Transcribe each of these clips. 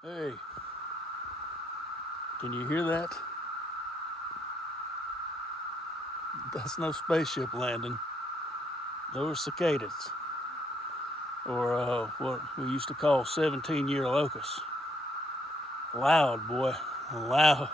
Hey, can you hear that? That's no spaceship landing. Those are cicadas, or what we used to call 17-year locusts. Loud, boy, loud.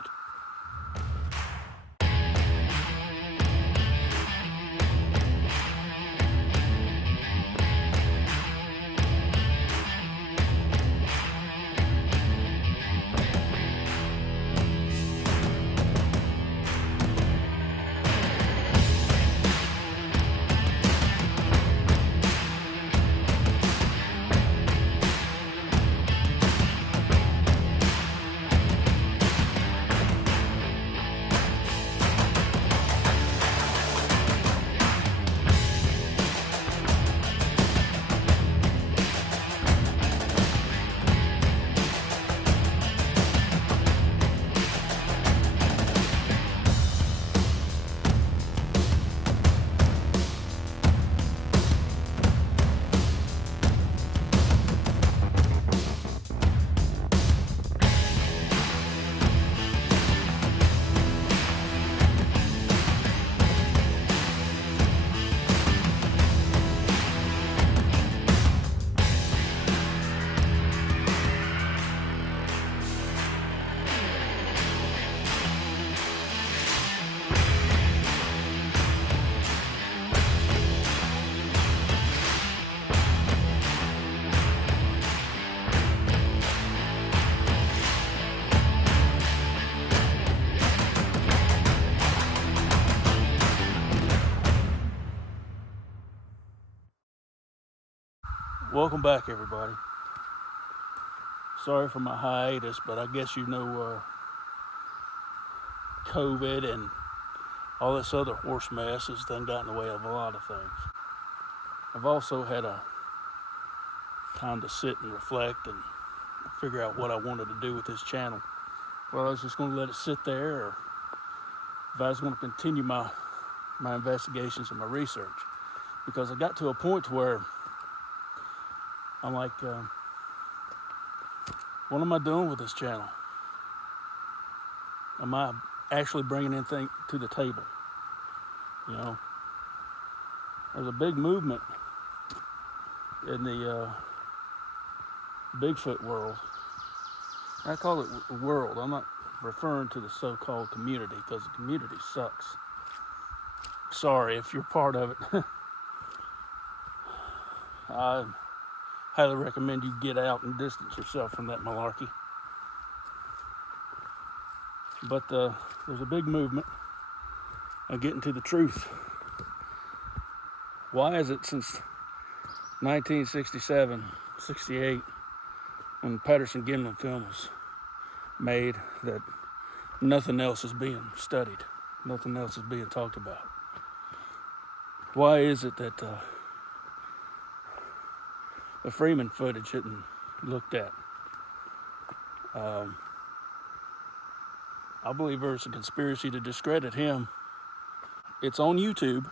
Welcome back, everybody. Sorry for my hiatus, but I guess COVID and all this other horse mess has done got in the way of a lot of things. I've also had a time to sit and reflect and figure out what I wanted to do with this channel. Well, I was just going to let it sit there, or if I was going to continue my investigations and my research, because I got to a point where I'm like, what am I doing with this channel? Am I actually bringing anything to the table? You know, there's a big movement in the Bigfoot world. I call it the world. I'm not referring to the so-called community, because the community sucks. Sorry if you're part of it. I highly recommend you get out and distance yourself from that malarkey. But there's a big movement of getting to the truth. Why is it since 1967, 68, when the Patterson-Gimlin film was made, that nothing else is being studied, nothing else is being talked about? Why is it that the Freeman footage isn't looked at? I believe there's a conspiracy to discredit him. It's on YouTube,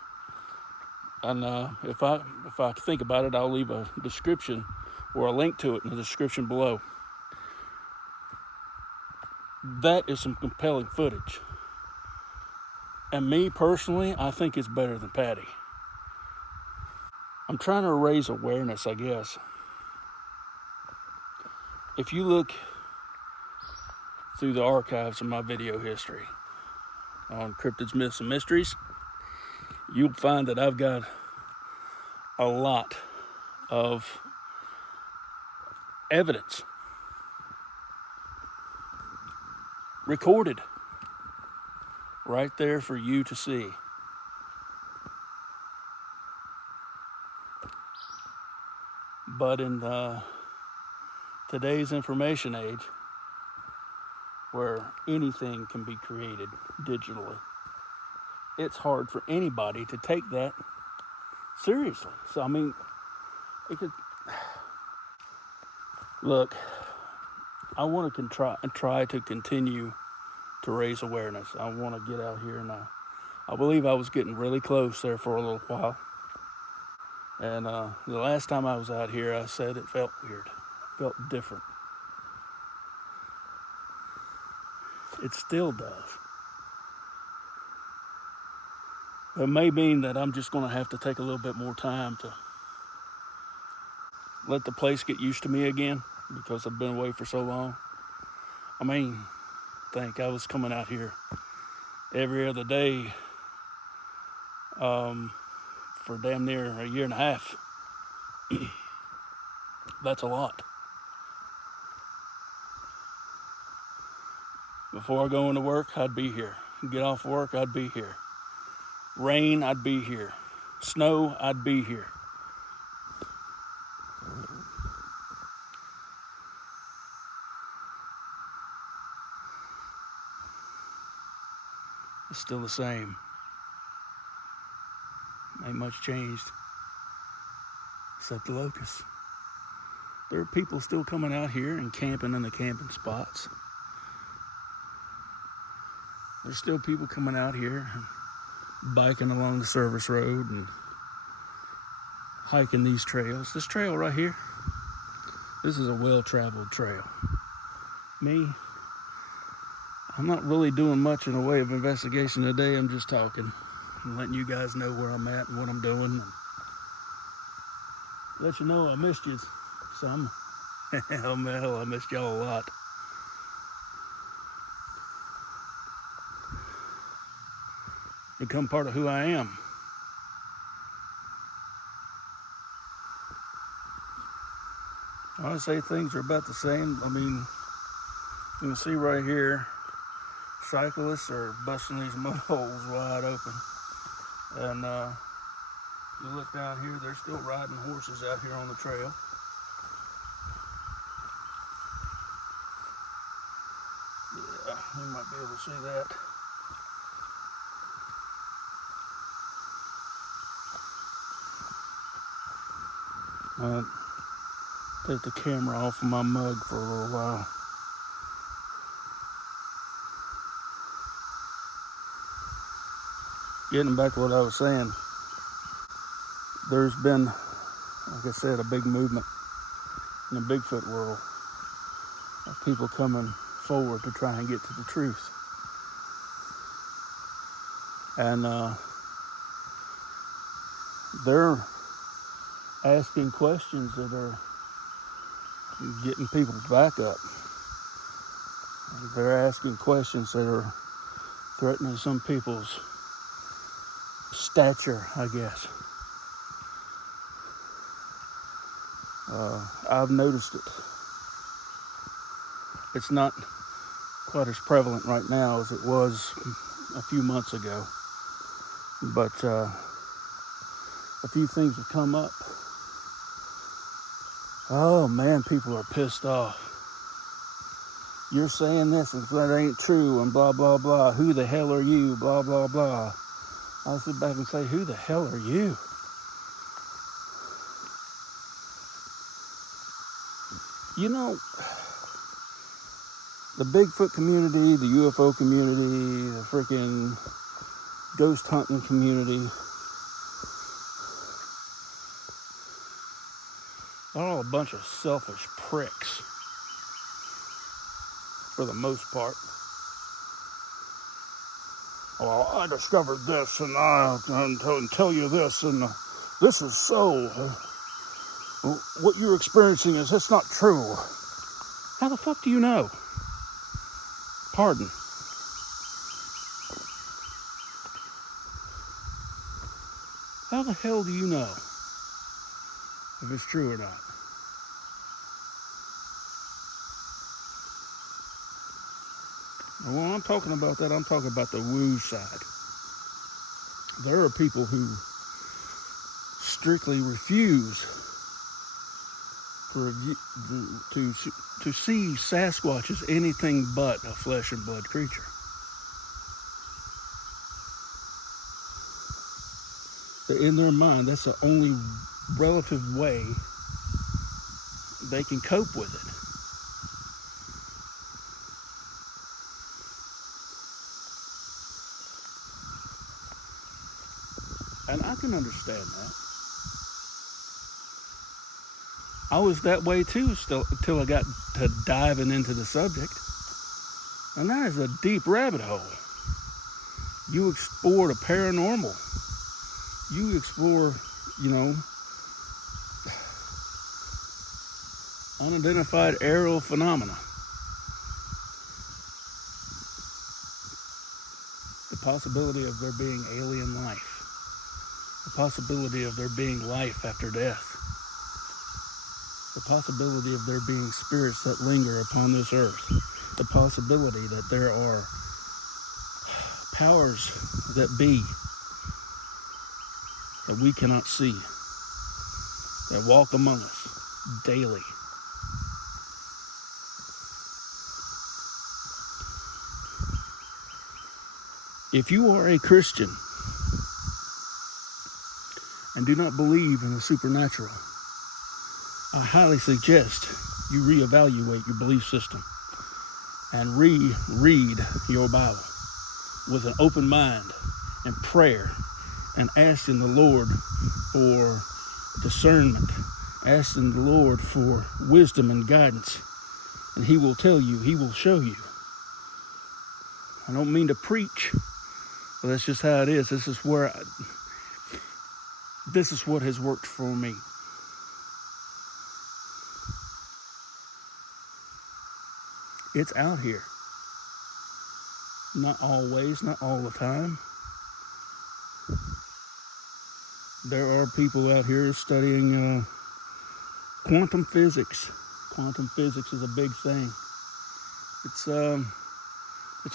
and if I think about it, I'll leave a description or a link to it in the description below. That is some compelling footage, and me personally, I think it's better than Patty. I'm trying to raise awareness, I guess. If you look through the archives of my video history on cryptids, myths, and mysteries, you'll find that I've got a lot of evidence recorded right there for you to see. But in today's information age, where anything can be created digitally, it's hard for anybody to take that seriously. So, I mean, it could... Look, I want to try to continue to raise awareness. I want to get out here, and I believe I was getting really close there for a little while. And the last time I was out here, I said it felt weird, felt different. It still does. It may mean that I'm just going to have to take a little bit more time to let the place get used to me again because I've been away for so long. I mean, I was coming out here every other day for damn near a year and a half. That's a lot. Before I go into work, I'd be here. Get off work, I'd be here. Rain, I'd be here. Snow, I'd be here. It's still the same. Ain't much changed. Except the locusts. There are people still coming out here and camping in the camping spots. There's still people coming out here and biking along the service road and hiking these trails. This trail right here, this is a well-traveled trail. Me, I'm not really doing much in the way of investigation today. I'm just talking and letting you guys know where I'm at and what I'm doing. And let you know I missed you some. Hell, I missed y'all a lot. Become part of who I am. I say things are about the same. I mean, you can see right here, cyclists are busting these mud holes wide open. And you look down here, they're still riding horses out here on the trail. Yeah, you might be able to see that. Take the camera off of my mug for a little while. Getting back to what I was saying, there's been, like I said, a big movement in the Bigfoot world of people coming forward to try and get to the truth. And they're asking questions that are getting people back up. They're asking questions that are threatening some people's stature, I guess. I've noticed it. It's not quite as prevalent right now as it was a few months ago, but a few things have come up. Oh man, people are pissed off. You're saying this and that ain't true and blah blah blah. Who the hell are you? Blah blah blah. I'll sit back and say, who the hell are you? You know, the Bigfoot community, the UFO community, the freaking ghost hunting community, they're all a bunch of selfish pricks, for the most part. Well, I discovered this, and I'll tell you this, and this is so. What you're experiencing that's not true. How the fuck do you know? Pardon. How the hell do you know if it's true or not? And when I'm talking about that, I'm talking about the woo side. There are people who strictly refuse to see Sasquatch as anything but a flesh and blood creature. In their mind, that's the only relative way they can cope with it. And I can understand that. I was that way too, still, until I got to diving into the subject. And that is a deep rabbit hole. You explore the paranormal. You explore, unidentified aerial phenomena. The possibility of there being alien life. The possibility of there being life after death. The possibility of there being spirits that linger upon this earth. The possibility that there are powers that be that we cannot see, that walk among us daily. If you are a Christian and do not believe in the supernatural, I highly suggest you reevaluate your belief system and reread your Bible with an open mind and prayer, and asking the Lord for discernment, asking the Lord for wisdom and guidance, and He will tell you, He will show you. I don't mean to preach, but that's just how it is. This is what has worked for me. It's out here. Not always, not all the time. There are people out here studying quantum physics. Quantum physics is a big thing. It's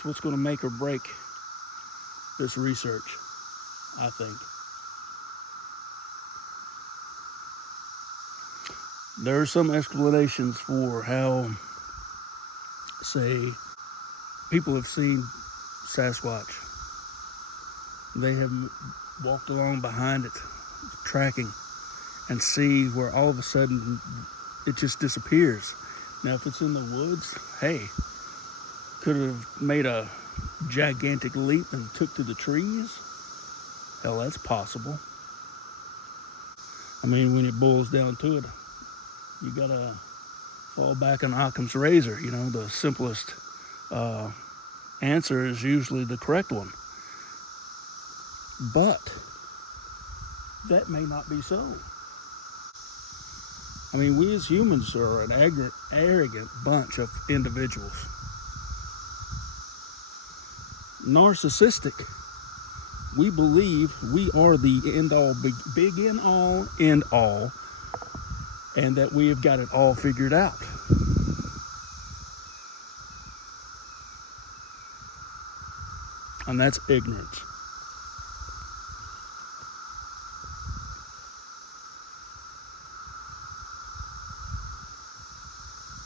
what's going to make or break this research, I think. There are some explanations for how, say, people have seen Sasquatch. They have walked along behind it, tracking, and see where all of a sudden it just disappears. Now, if it's in the woods, hey, could have made a gigantic leap and took to the trees. Hell, that's possible. I mean, when it boils down to it, you gotta fall back on Occam's razor. The simplest answer is usually the correct one. But that may not be so. I mean, we as humans are an arrogant bunch of individuals. Narcissistic. We believe we are the end-all, big end-all, end-all, and that we have got it all figured out. And that's ignorance.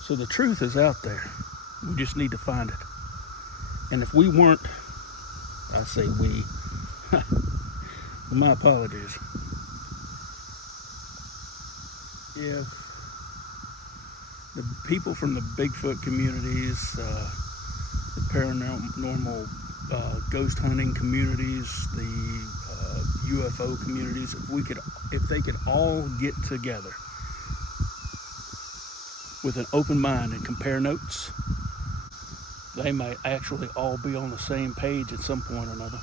So the truth is out there. We just need to find it. And if we weren't, I say we, my apologies. If the people from the Bigfoot communities, the paranormal ghost hunting communities, the UFO communities, if they could all get together with an open mind and compare notes, they might actually all be on the same page at some point or another.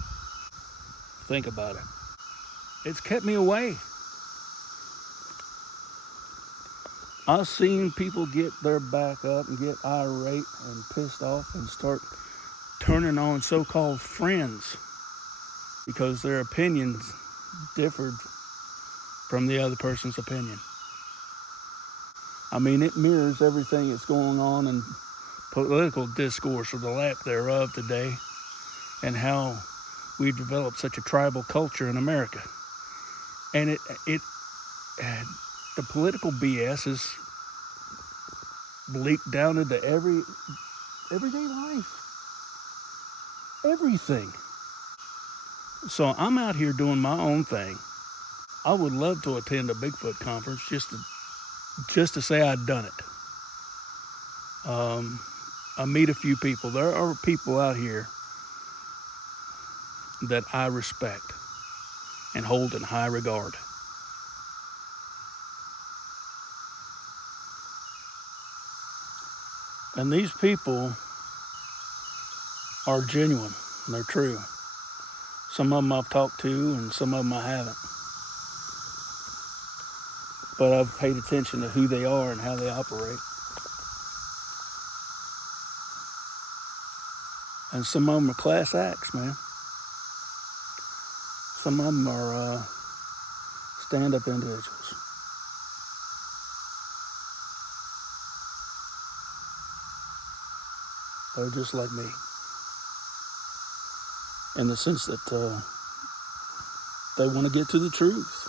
Think about it. It's kept me away. I've seen people get their back up and get irate and pissed off and start turning on so-called friends because their opinions differed from the other person's opinion. I mean, it mirrors everything that's going on in political discourse, or the lack thereof, today, and how we've developed such a tribal culture in America. And the political BS is leaked down into everyday life. Everything. So I'm out here doing my own thing. I would love to attend a Bigfoot conference just to say I'd done it. I meet a few people. There are people out here that I respect and hold in high regard. And these people are genuine and they're true. Some of them I've talked to and some of them I haven't. But I've paid attention to who they are and how they operate. And some of them are class acts, man. Some of them are stand-up individuals. They're just like me. In the sense that they want to get to the truth.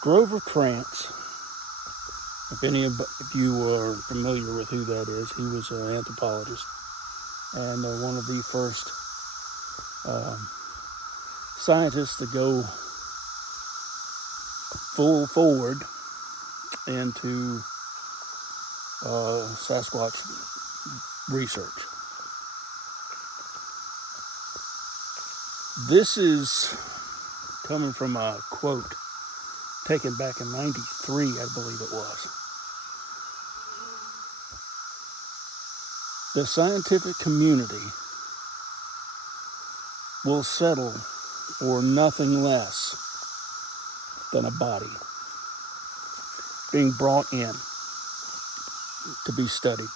Grover Krantz, if you are familiar with who that is, he was an anthropologist and one of the first scientists to go full forward into Sasquatch research. This is coming from a quote taken back in '93, I believe it was. The scientific community will settle for nothing less than a body being brought in to be studied.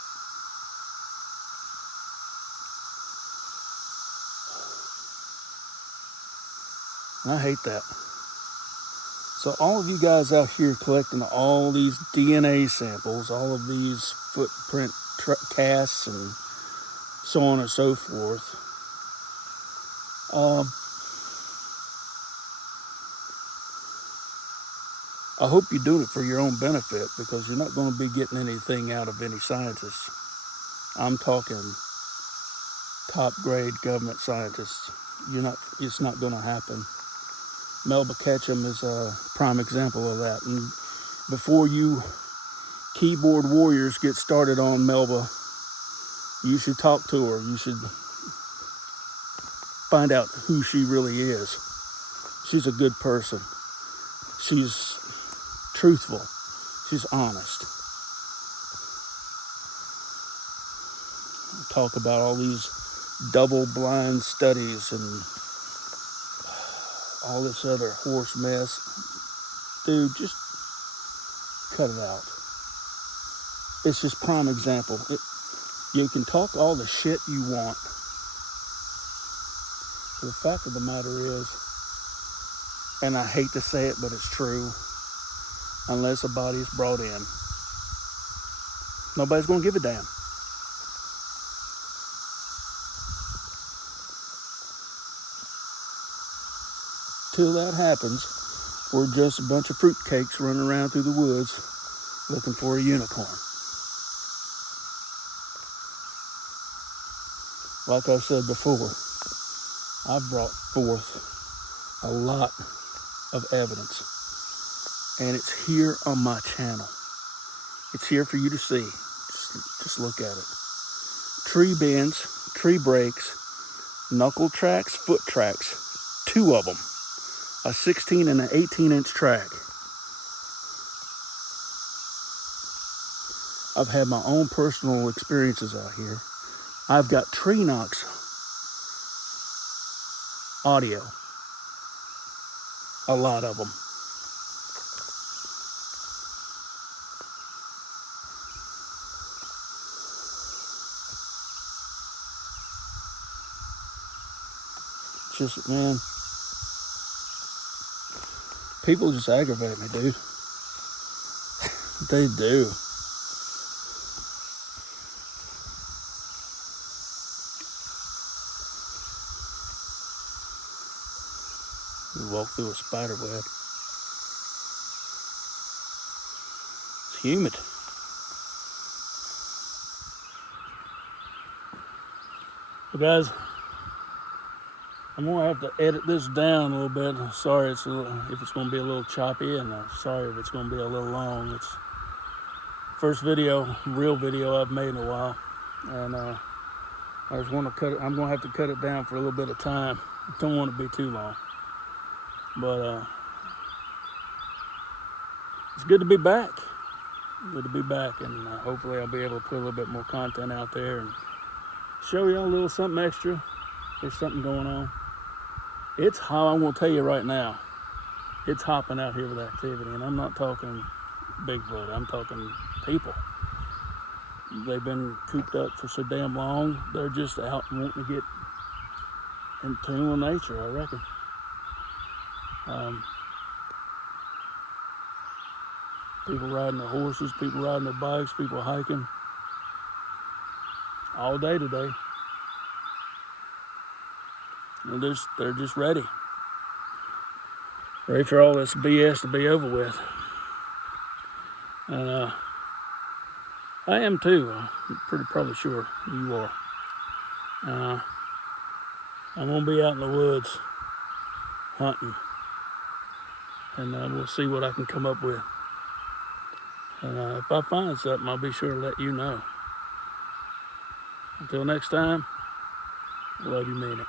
And I hate that. So all of you guys out here collecting all these DNA samples, all of these footprint casts and so on and so forth, I hope you're doing it for your own benefit, because you're not going to be getting anything out of any scientists. I'm talking top grade government scientists. It's not going to happen. Melba Ketchum is a prime example of that. And before you keyboard warriors get started on Melba, you should talk to her. You should find out who she really is. She's a good person. She's truthful. She's honest. Talk about all these double-blind studies and all this other horse mess. Dude, just cut it out. It's just prime example. You can talk all the shit you want. But the fact of the matter is, and I hate to say it, but it's true, unless a body is brought in, nobody's going to give a damn. Till that happens, we're just a bunch of fruitcakes running around through the woods looking for a unicorn. Like I said before, I've brought forth a lot of evidence, and it's here on my channel. It's here for you to see. Just look at it. Tree bends, tree breaks, knuckle tracks, foot tracks, 2 of them. A 16 and an 18-inch track. I've had my own personal experiences out here. I've got tree knocks audio. A lot of them. Just, man, people just aggravate me, dude. They do. We walk through a spider web. It's humid. Well, guys, I'm gonna have to edit this down a little bit. Sorry if it's gonna be a little choppy, and sorry if it's gonna be a little long. It's first real video I've made in a while, and I just want to cut it. I'm gonna have to cut it down for a little bit of time. Don't want to be too long, but it's good to be back. Good to be back, and hopefully I'll be able to put a little bit more content out there and show y'all a little something extra. There's something going on. It's how I'm going to tell you right now. It's hopping out here with activity, and I'm not talking Bigfoot. I'm talking people. They've been cooped up for so damn long. They're just out wanting to get in tune with nature, I reckon. People riding their horses, people riding their bikes, people hiking. All day today. And they're just ready. Ready for all this BS to be over with. And I am too. I'm pretty probably sure you are. I'm going to be out in the woods hunting. And we'll see what I can come up with. And if I find something, I'll be sure to let you know. Until next time, love you, mean it.